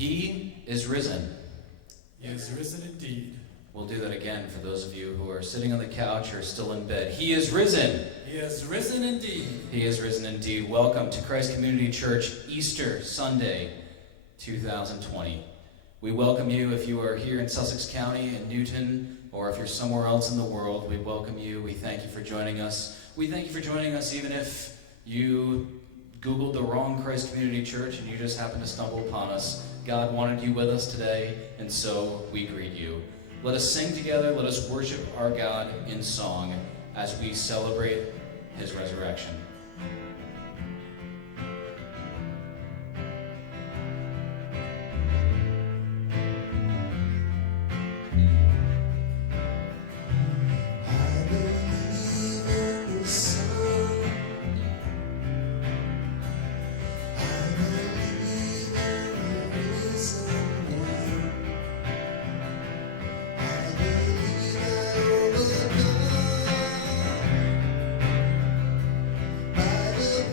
He is risen. He is risen indeed. We'll do that again for those of you who are sitting on the couch or still in bed. He is risen. He is risen indeed. He is risen indeed. Welcome to Christ Community Church Easter Sunday 2020. We welcome you if you are here in Sussex County, in Newton, or if you're somewhere else in the world. We welcome you. We thank you for joining us. We thank you for joining us even if you Googled the wrong Christ Community Church and you just happened to stumble upon us. God wanted you with us today, and so we greet you. Let us sing together. Let us worship our God in song as we celebrate his resurrection. By the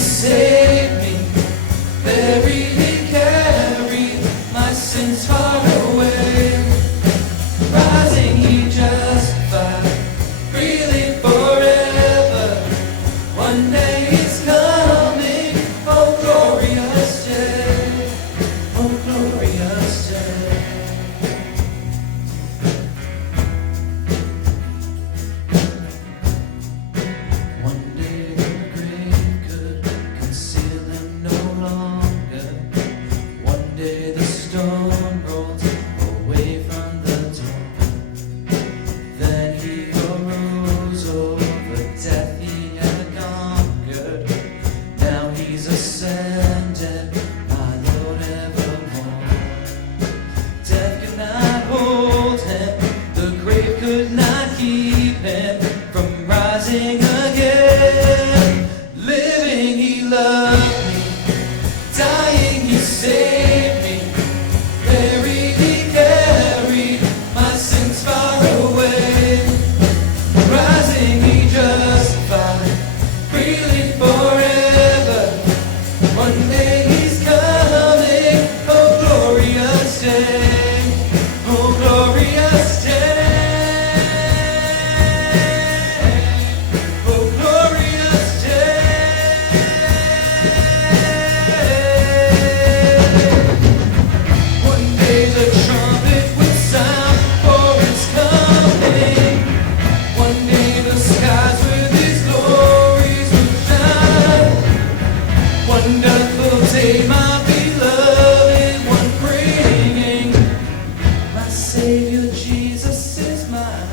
saved me. Buried, he carried my sins far away. Rising, he justified, freely forever. One day he's coming, oh glorious day, oh glorious day. One day the grave could conceal him no longer. One day the stone rolled away from the door. Then he arose over death he had conquered. Now he's ascended, my Lord evermore. Death could not hold him, the grave could not keep him from rising again. Living, he loved me. Dying, he saved me. Buried, he carried my sins far away. Rising, he justified, freely forever. One day he's coming, oh glorious day, oh glorious day, oh glorious day. One day the trumpet will sound, for it's coming. One day the skies with his glories will shine. Wonderful day, my beloved one bringing. My Savior Jesus is mine.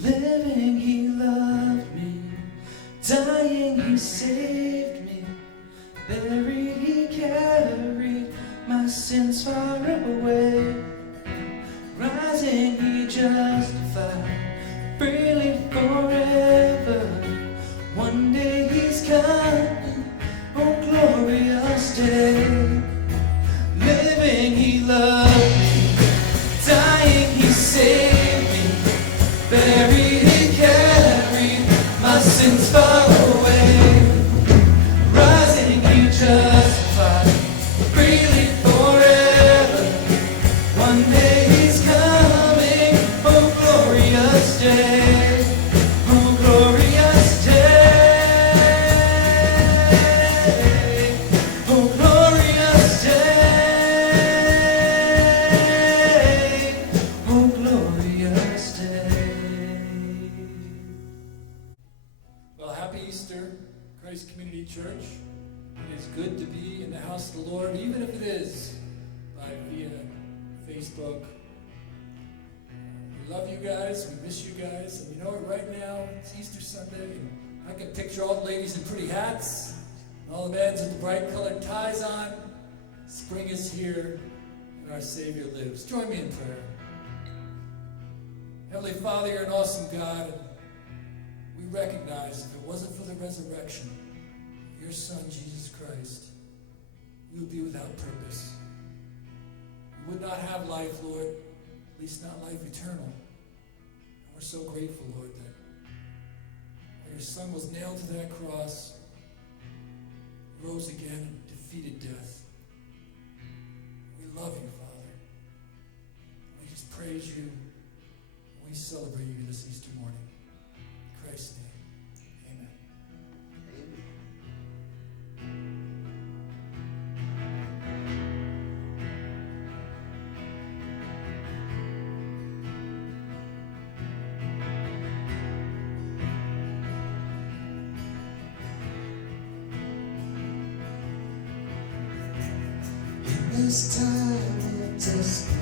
Living, he loved me. Dying, he saved me. Buried, he carried my sins far away. Rising, he justified, freely forever. One day he's coming, oh glorious day. Living, he loved me. Dying, he saved me. Buried, he carried my sins far away. Rising, he justified, freely forever. One day he's coming, oh glorious day, oh glorious day, oh glorious day, oh glorious day. Well, happy Easter, Christ Community Church. It is good to be in the house of the Lord, even if it is via Facebook. We love you guys. We miss you guys. And you know what? Right now, it's Easter Sunday, and I can picture all the ladies in pretty hats, and all the men with the bright colored ties on. Spring is here, and our Savior lives. Join me in prayer. Heavenly Father, you're an awesome God. We recognize if it wasn't for the resurrection, your Son, Jesus Christ, we would be without purpose. We would not have life, Lord, at least not life eternal. And we're so grateful, Lord, that when your Son was nailed to that cross, he rose again and defeated death. We love you, Father. We just praise you. We celebrate you this Easter morning. In Christ's name, amen. In this time of desperation,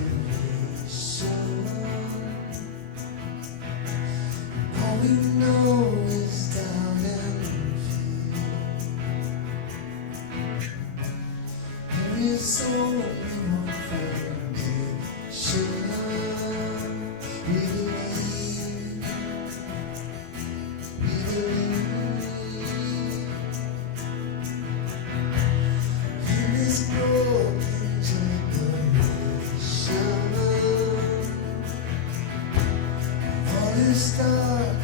all we know is doubt and fear. There is only one foundation. We believe. In this broken generation, all is dark.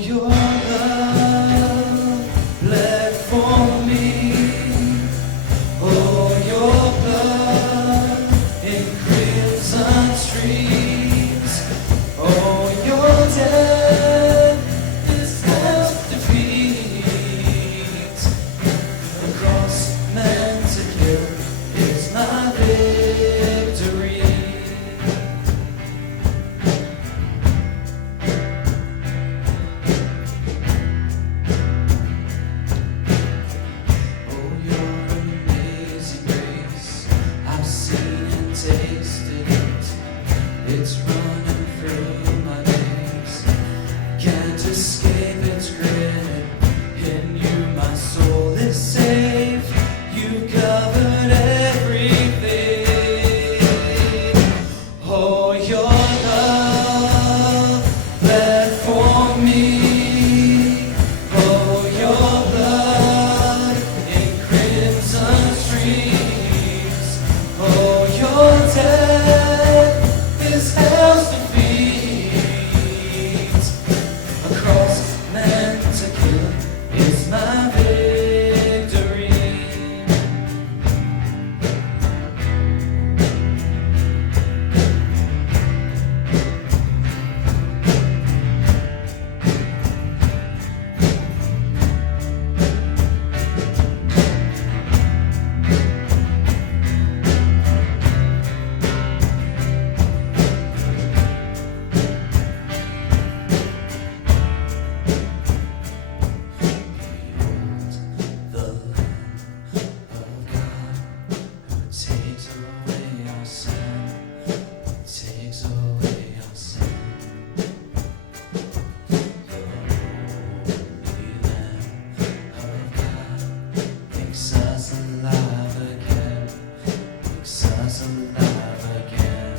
your love bled for me. Oh, your blood in crimson streams. Oh, your death is hell's defeat. The cross meant to kill is my victory. Oh, your amazing grace, I've seen and tasted it. It's running through my veins. Can't escape its grip. In you my soul is safe. You covered everything. Oh, your love bled for me. Oh, your blood in crimson streams. Oh, your death is hell's defeat. A cross meant to kill is my victory. The Lamb of God who takes away our sin, takes away our sin. The Holy Lamb of God makes us alive again, makes us alive again.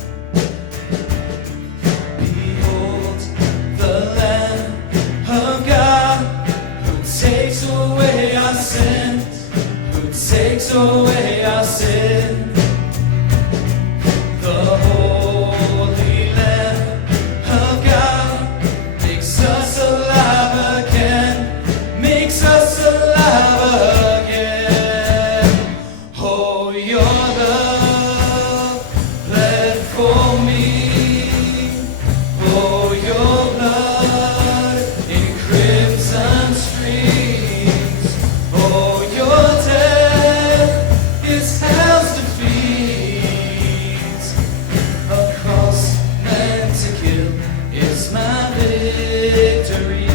Behold the Lamb of God who takes away our sins, who takes away our sin. The Holy Lamb of God makes us alive again, makes us alive again. Oh, your love bled for me. Oh, your blood in crimson streams. Oh, your death is hell's defeat. A cross meant to kill is my victory.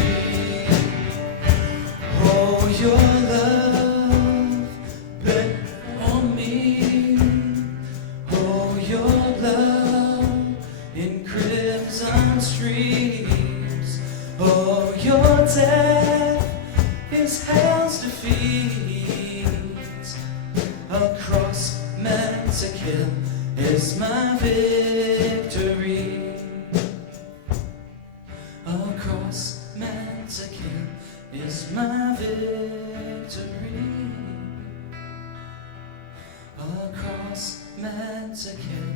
Oh, your love bled for me. Oh, your blood in crimson streams. Oh, your death is hell's defeat. A cross meant to kill is my victory. A cross meant to kill is my victory. A cross meant to kill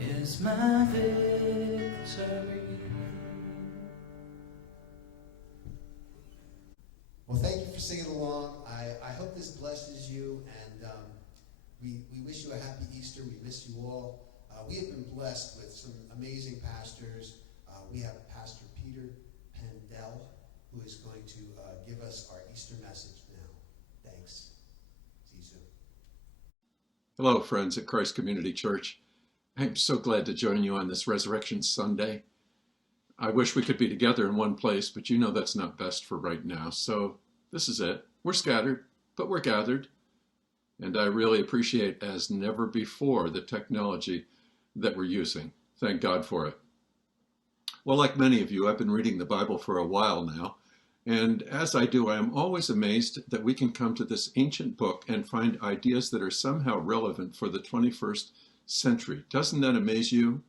is my victory. Well, thank you for singing along. I hope this blesses you, and we wish you a happy Easter. We miss you all. We have been blessed with some amazing pastors. We have Pastor Peter Pendell, who is going to give us our Easter message now. Thanks. See you soon. Hello, friends at Christ Community Church. I'm so glad to join you on this Resurrection Sunday. I wish we could be together in one place, but you know that's not best for right now. So this is it. We're scattered, but we're gathered. And I really appreciate, as never before, the technology that we're using. Thank God for it. Well, like many of you, I've been reading the Bible for a while now. And as I do, I am always amazed that we can come to this ancient book and find ideas that are somehow relevant for the 21st century. Doesn't that amaze you?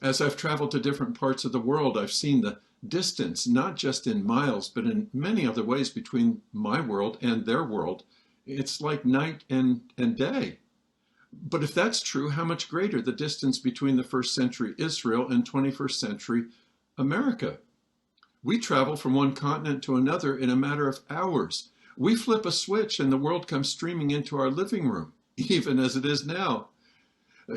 As I've traveled to different parts of the world, I've seen the distance, not just in miles, but in many other ways between my world and their world. It's like night and day. But if that's true, how much greater the distance between the first century Israel and 21st century America? We travel from one continent to another in a matter of hours. We flip a switch and the world comes streaming into our living room, even as it is now.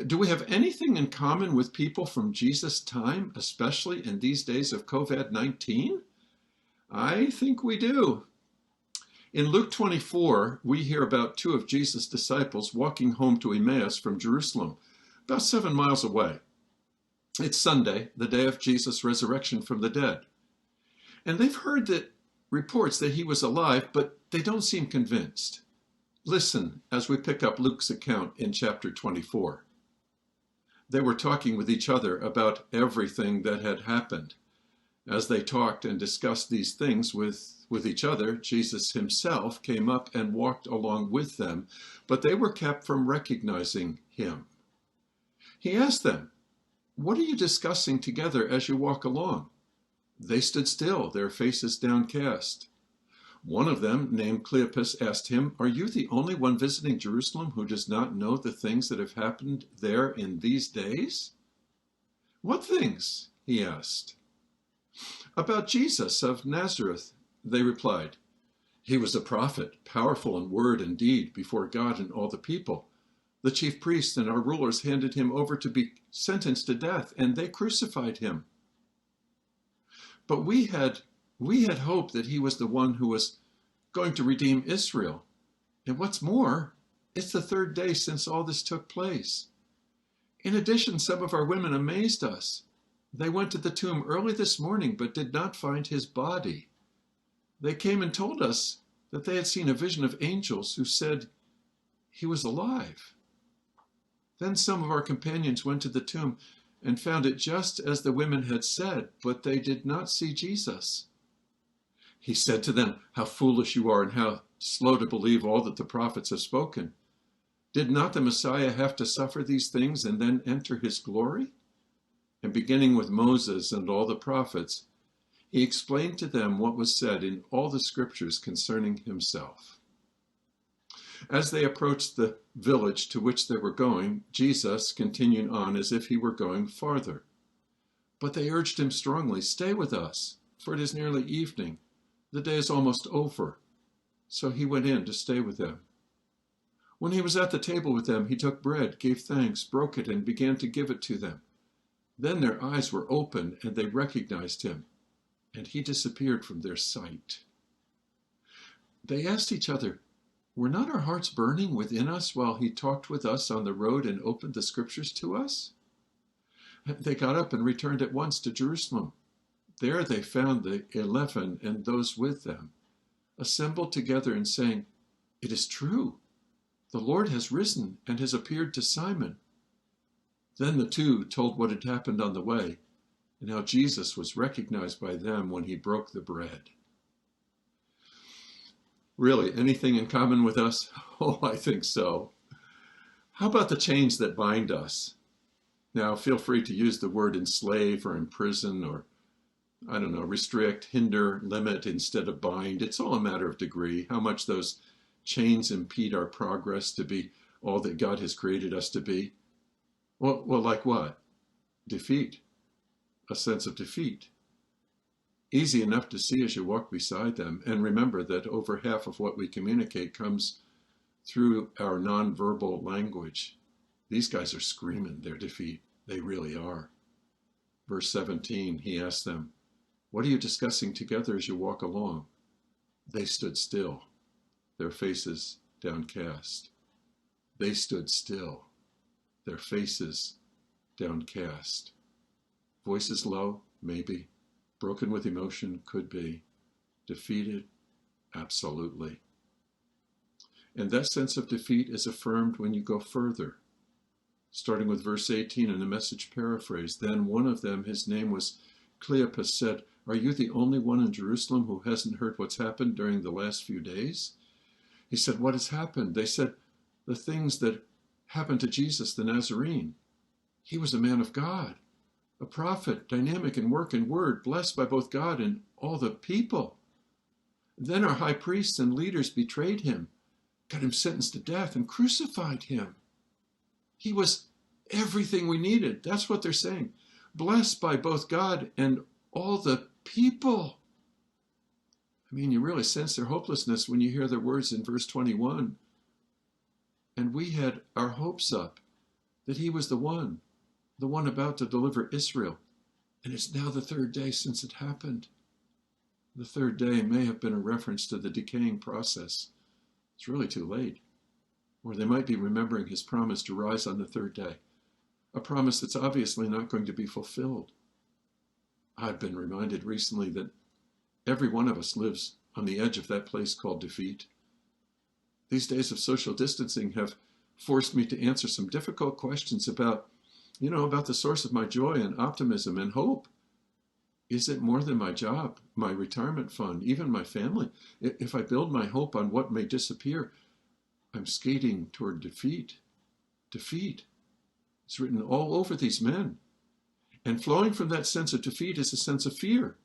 Do we have anything in common with people from Jesus' time, especially in these days of COVID-19? I think we do. In Luke 24, we hear about two of Jesus' disciples walking home to Emmaus from Jerusalem, about 7 miles away. It's Sunday, the day of Jesus' resurrection from the dead. And they've heard reports that he was alive, but they don't seem convinced. Listen as we pick up Luke's account in chapter 24. They were talking with each other about everything that had happened. As they talked and discussed these things with each other, Jesus himself came up and walked along with them, but they were kept from recognizing him. He asked them, "What are you discussing together as you walk along?" They stood still, their faces downcast. One of them, named Cleopas, asked him, "Are you the only one visiting Jerusalem who does not know the things that have happened there in these days?" "What things?" he asked. "About Jesus of Nazareth," they replied. "He was a prophet, powerful in word and deed before God and all the people. The chief priests and our rulers handed him over to be sentenced to death, and they crucified him. But we had hoped that he was the one who was going to redeem Israel. And what's more, it's the third day since all this took place. In addition, some of our women amazed us. They went to the tomb early this morning, but did not find his body. They came and told us that they had seen a vision of angels who said he was alive. Then some of our companions went to the tomb and found it just as the women had said, but they did not see Jesus." He said to them, "How foolish you are and how slow to believe all that the prophets have spoken. Did not the Messiah have to suffer these things and then enter his glory?" And beginning with Moses and all the prophets, he explained to them what was said in all the scriptures concerning himself. As they approached the village to which they were going, Jesus continued on as if he were going farther. But they urged him strongly, "Stay with us, for it is nearly evening. The day is almost over." So he went in to stay with them. When he was at the table with them, he took bread, gave thanks, broke it, and began to give it to them. Then their eyes were opened, and they recognized him, and he disappeared from their sight. They asked each other, "Were not our hearts burning within us while he talked with us on the road and opened the scriptures to us?" They got up and returned at once to Jerusalem. There they found the 11 and those with them, assembled together and saying, "It is true, the Lord has risen and has appeared to Simon." Then the two told what had happened on the way, and how Jesus was recognized by them when he broke the bread. Really, anything in common with us? Oh, I think so. How about the chains that bind us? Now, feel free to use the word enslave or imprison or, restrict, hinder, limit instead of bind. It's all a matter of degree, how much those chains impede our progress to be all that God has created us to be. Well, like what? Defeat. A sense of defeat. Easy enough to see as you walk beside them. And remember that over half of what we communicate comes through our nonverbal language. These guys are screaming their defeat. They really are. Verse 17, he asked them, "What are you discussing together as you walk along?" They stood still, their faces downcast. They stood still, their faces downcast. Voices low? Maybe. Broken with emotion? Could be. Defeated? Absolutely. And that sense of defeat is affirmed when you go further. Starting with verse 18 in the Message paraphrase, "Then one of them, his name was Cleopas, said, 'Are you the only one in Jerusalem who hasn't heard what's happened during the last few days?' He said, 'What has happened?' They said, 'The things that happened to Jesus the Nazarene. He was a man of God, a prophet, dynamic in work and word, blessed by both God and all the people. Then our high priests and leaders betrayed him, got him sentenced to death, and crucified him. He was everything we needed.'" That's what they're saying. "Blessed by both God and all the people." I mean, you really sense their hopelessness when you hear their words in verse 21. And we had our hopes up that he was the one about to deliver Israel. And it's now the third day since it happened. The third day may have been a reference to the decaying process. It's really too late. Or they might be remembering his promise to rise on the third day, a promise that's obviously not going to be fulfilled. I've been reminded recently that every one of us lives on the edge of that place called defeat. These days of social distancing have forced me to answer some difficult questions about the source of my joy and optimism and hope. Is it more than my job, my retirement fund, even my family? If I build my hope on what may disappear, I'm skating toward defeat. Defeat. It's written all over these men. And flowing from that sense of defeat is a sense of fear.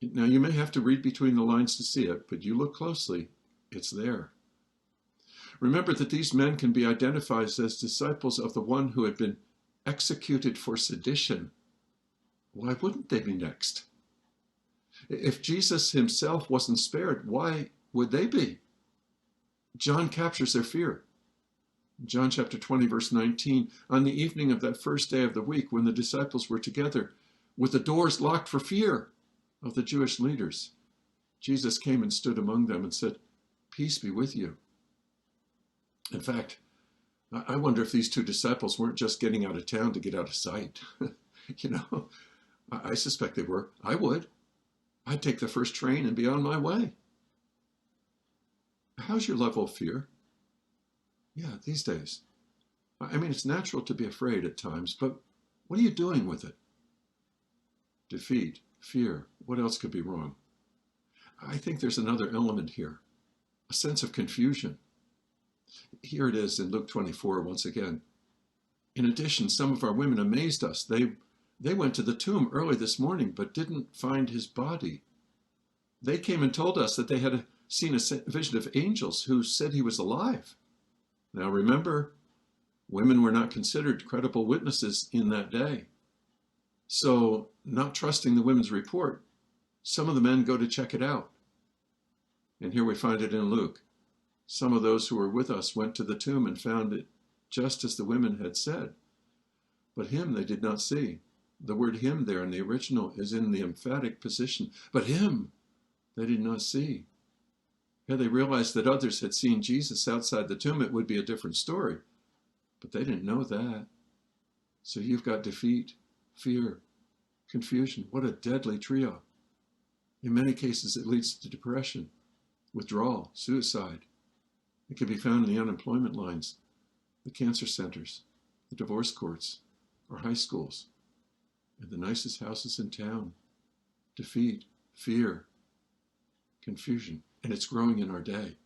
Now, you may have to read between the lines to see it, but you look closely, it's there. Remember that these men can be identified as disciples of the one who had been executed for sedition. Why wouldn't they be next? If Jesus himself wasn't spared, why would they be? John captures their fear. John chapter 20, verse 19, on the evening of that first day of the week when the disciples were together with the doors locked for fear of the Jewish leaders, Jesus came and stood among them and said, "Peace be with you." In fact, I wonder if these two disciples weren't just getting out of town to get out of sight. I suspect they were. I would. I'd take the first train and be on my way. How's your level of fear? Yeah, these days. I mean, it's natural to be afraid at times, but what are you doing with it? Defeat, fear, what else could be wrong? I think there's another element here, a sense of confusion. Here it is in Luke 24 once again. In addition, some of our women amazed us. They went to the tomb early this morning, but didn't find his body. They came and told us that they had seen a vision of angels who said he was alive. Now remember, women were not considered credible witnesses in that day. So, not trusting the women's report, some of the men go to check it out. And here we find it in Luke. Some of those who were with us went to the tomb and found it just as the women had said. But him they did not see. The word him there in the original is in the emphatic position. But him they did not see. Had they realized that others had seen Jesus outside the tomb, it would be a different story. But they didn't know that. So you've got defeat, fear, confusion. What a deadly trio. In many cases, it leads to depression, withdrawal, suicide. It can be found in the unemployment lines, the cancer centers, the divorce courts, or high schools, and the nicest houses in town. Defeat, fear, confusion, and it's growing in our day.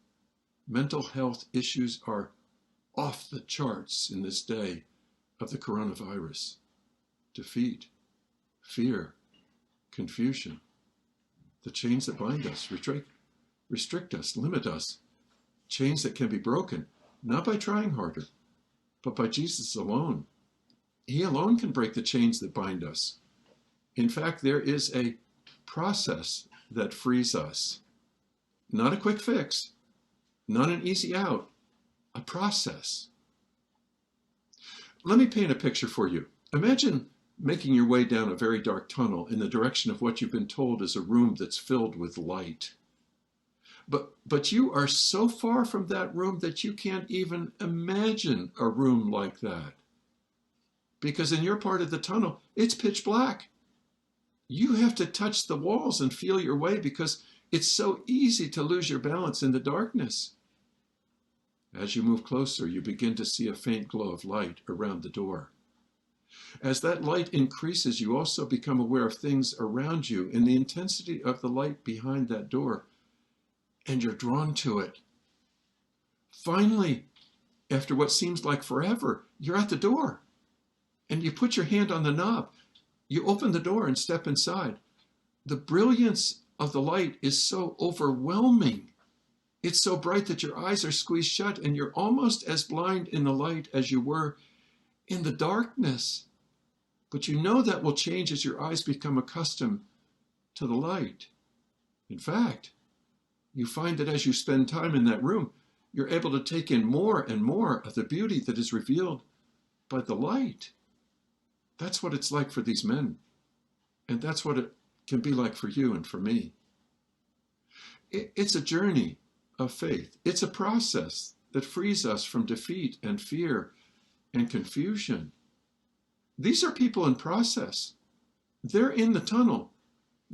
Mental health issues are off the charts in this day of the coronavirus. Defeat, fear, confusion. The chains that bind us, restrict us, limit us. Chains that can be broken, not by trying harder, but by Jesus alone. He alone can break the chains that bind us. In fact, there is a process that frees us. Not a quick fix, not an easy out, a process. Let me paint a picture for you. Imagine making your way down a very dark tunnel in the direction of what you've been told is a room that's filled with light. But you are so far from that room that you can't even imagine a room like that. Because in your part of the tunnel, it's pitch black. You have to touch the walls and feel your way because it's so easy to lose your balance in the darkness. As you move closer, you begin to see a faint glow of light around the door. As that light increases, you also become aware of things around you and the intensity of the light behind that door, and you're drawn to it. Finally, after what seems like forever, you're at the door, and you put your hand on the knob. You open the door and step inside. The brilliance of the light is so overwhelming. It's so bright that your eyes are squeezed shut and you're almost as blind in the light as you were in the darkness. But you know that will change as your eyes become accustomed to the light. In fact, You find that as you spend time in that room, you're able to take in more and more of the beauty that is revealed by the light. That's what it's like for these men. And that's what it can be like for you and for me. It's a journey of faith. It's a process that frees us from defeat and fear and confusion. These are people in process. They're in the tunnel,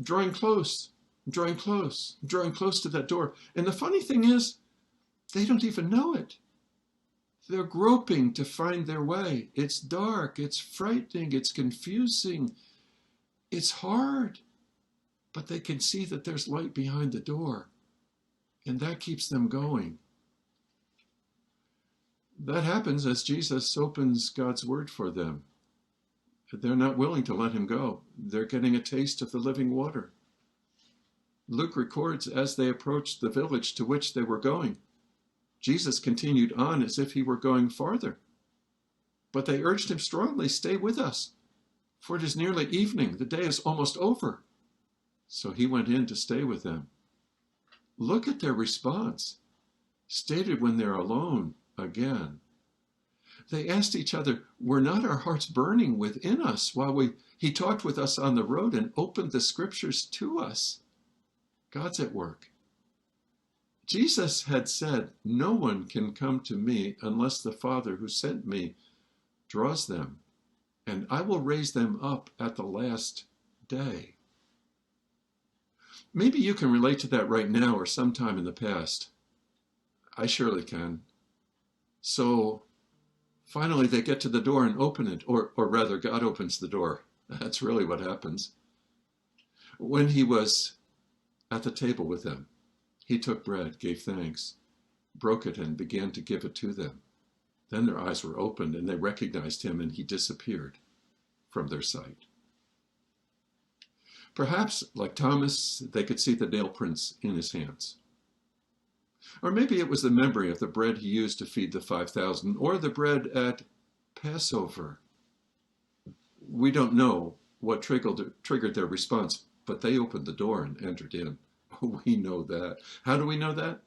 drawing close to that door. And the funny thing is, they don't even know it. They're groping to find their way. It's dark, it's frightening, it's confusing, it's hard. But they can see that there's light behind the door, and that keeps them going. That happens as Jesus opens God's word for them. They're not willing to let him go. They're getting a taste of the living water. Luke records as they approached the village to which they were going, Jesus continued on as if he were going farther. But they urged him strongly, "Stay with us, for it is nearly evening. The day is almost over." So he went in to stay with them. Look at their response, stated when they're alone again. They asked each other, "Were not our hearts burning within us while he talked with us on the road and opened the scriptures to us?" God's at work. Jesus had said, "No one can come to me unless the Father who sent me draws them, and I will raise them up at the last day." Maybe you can relate to that right now or sometime in the past. I surely can. So finally they get to the door and open it, or rather God opens the door. That's really what happens. When he was at the table with them, he took bread, gave thanks, broke it, and began to give it to them. Then their eyes were opened and they recognized him, and he disappeared from their sight. Perhaps, like Thomas, they could see the nail prints in his hands. Or maybe it was the memory of the bread he used to feed the 5,000, or the bread at Passover. We don't know what triggered their response, but they opened the door and entered in. We know that. How do we know that?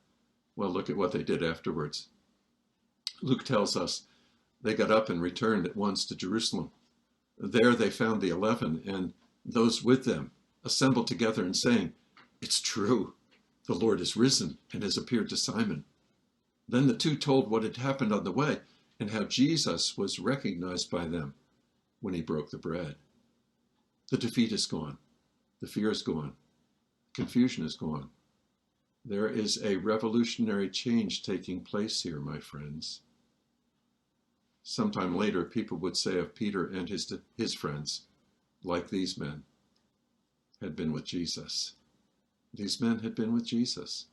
Well, look at what they did afterwards. Luke tells us they got up and returned at once to Jerusalem. There they found the 11 and those with them assembled together and saying, "It's true, the Lord is risen and has appeared to Simon." Then the two told what had happened on the way and how Jesus was recognized by them when he broke the bread. The defeat is gone. The fear is gone. Confusion is gone. There is a revolutionary change taking place here, my friends. Sometime later, people would say of Peter and his friends, like these men, had been with Jesus. These men had been with Jesus.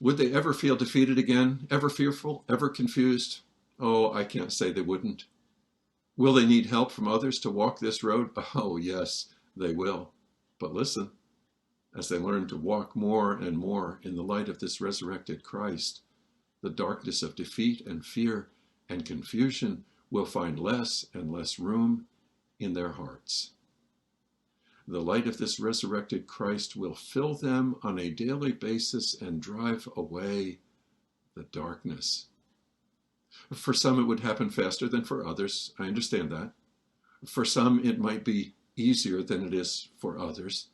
Would they ever feel defeated again? Ever fearful? Ever confused? Oh, I can't say they wouldn't. Will they need help from others to walk this road? Oh, yes, they will. But listen, as they learn to walk more and more in the light of this resurrected Christ, the darkness of defeat and fear and confusion will find less and less room in their hearts. The light of this resurrected Christ will fill them on a daily basis and drive away the darkness. For some, it would happen faster than for others. I understand that. For some, it might be easier than it is for others.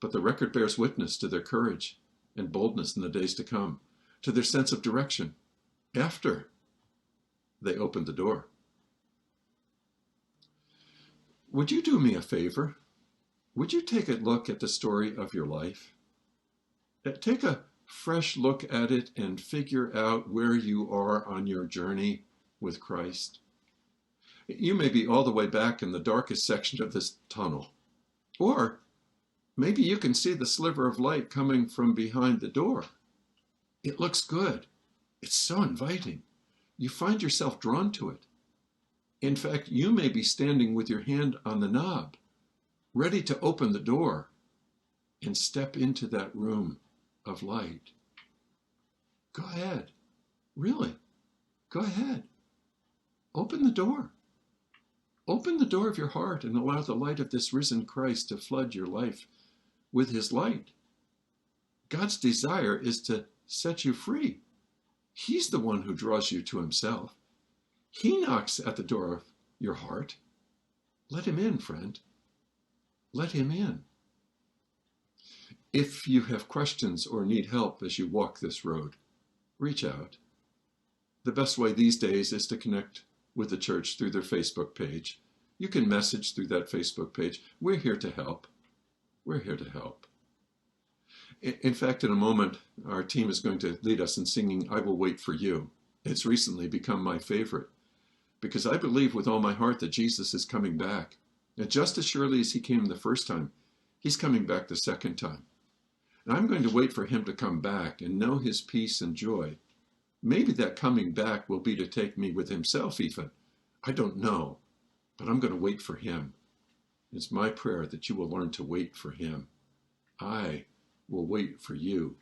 But the record bears witness to their courage and boldness in the days to come, to their sense of direction after they opened the door. Would you do me a favor? Would you take a look at the story of your life? Take a fresh look at it and figure out where you are on your journey with Christ. You may be all the way back in the darkest section of this tunnel. Or maybe you can see the sliver of light coming from behind the door. It looks good. It's so inviting. You find yourself drawn to it. In fact, you may be standing with your hand on the knob, ready to open the door and step into that room of light. Go ahead. Really, go ahead. Open the door. Open the door of your heart and allow the light of this risen Christ to flood your life with his light. God's desire is to set you free. He's the one who draws you to himself. He knocks at the door of your heart. Let him in, friend. Let him in. If you have questions or need help as you walk this road, reach out. The best way these days is to connect with the church through their Facebook page. You can message through that Facebook page. We're here to help. We're here to help. In fact, in a moment, our team is going to lead us in singing, I Will Wait for You. It's recently become my favorite because I believe with all my heart that Jesus is coming back. And just as surely as he came the first time, he's coming back the second time. And I'm going to wait for him to come back and know his peace and joy. Maybe that coming back will be to take me with himself even. I don't know, but I'm going to wait for him. It's my prayer that you will learn to wait for him. I will wait for you,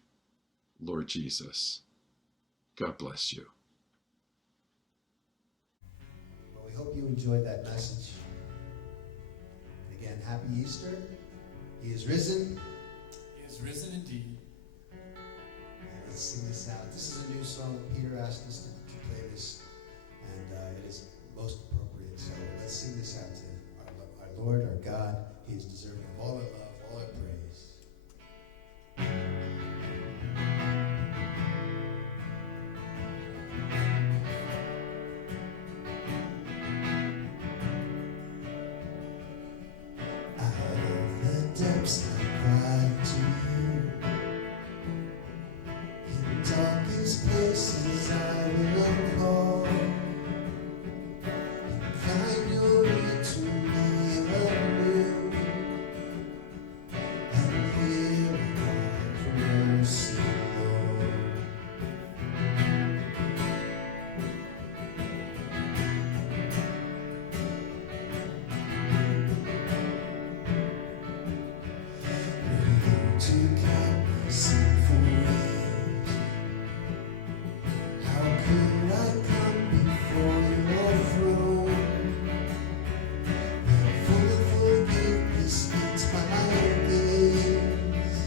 Lord Jesus. God bless you. Well, we hope you enjoyed that message. And again, happy Easter. He is risen. He is risen indeed. And let's sing this out. This is a new song. Peter asked us to play this, and it is most appropriate. So let's sing this out to our Lord, our God. He is deserving of all our love, all our praise. Depths I cry to you. In darkest places I will call. Incline your ear to me anew, and hear my cry for mercy, Lord. To count my sinful ways, how could I come before your throne? When full of forgiveness meets my gaze,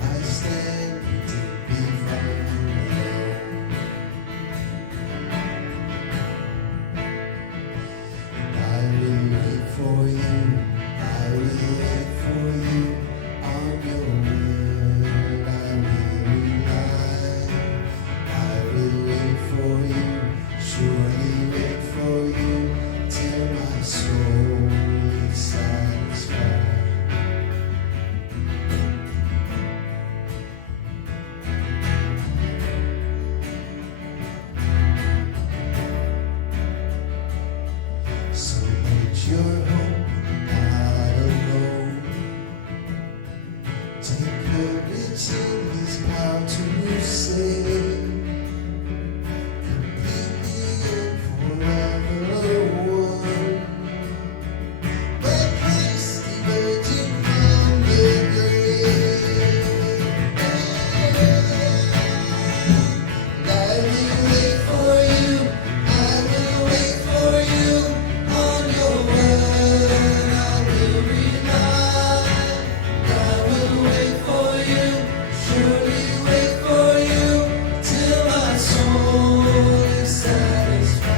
I stand redeemed found alone. And I will wait for you, I will wait for you. On your word I will rely. I will wait for you, surely wait for you, till my soul is satisfied. So put your hope not alone. Take courage in his power to save, completely and forever one. But Christ the Virgin from the grave, and I will wait for you, I will wait for you, on your word I will rely. I will wait for you, surely wait for you, till my soul is satisfied.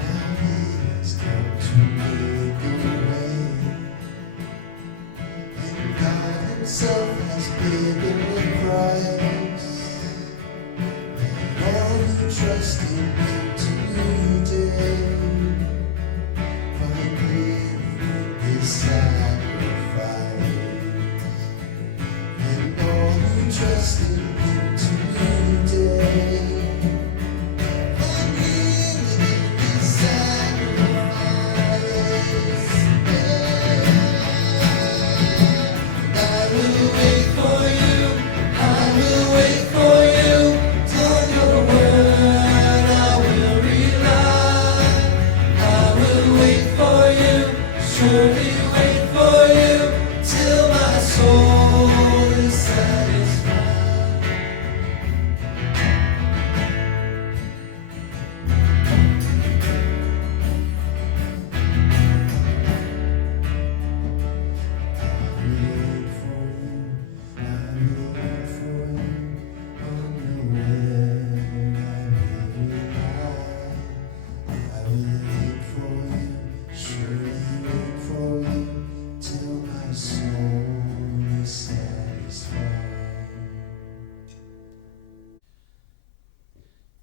Now he has come to make a way, and God himself has paid the price. All who trust in him today find him his sacrifice. And all who trust in him today find him his sacrifice. I will wait for you, I will wait for you. On your word I will rely.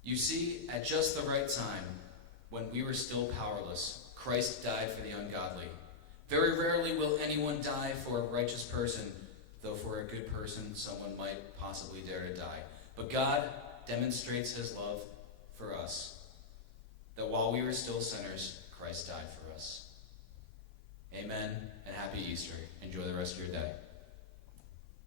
You see, at just the right time, when we were still powerless, Christ died for the ungodly. Very rarely will anyone die for a righteous person, though for a good person someone might possibly dare to die. But God demonstrates his love for us, that while we were still sinners, Christ died for us. Amen, and happy Easter. Enjoy the rest of your day.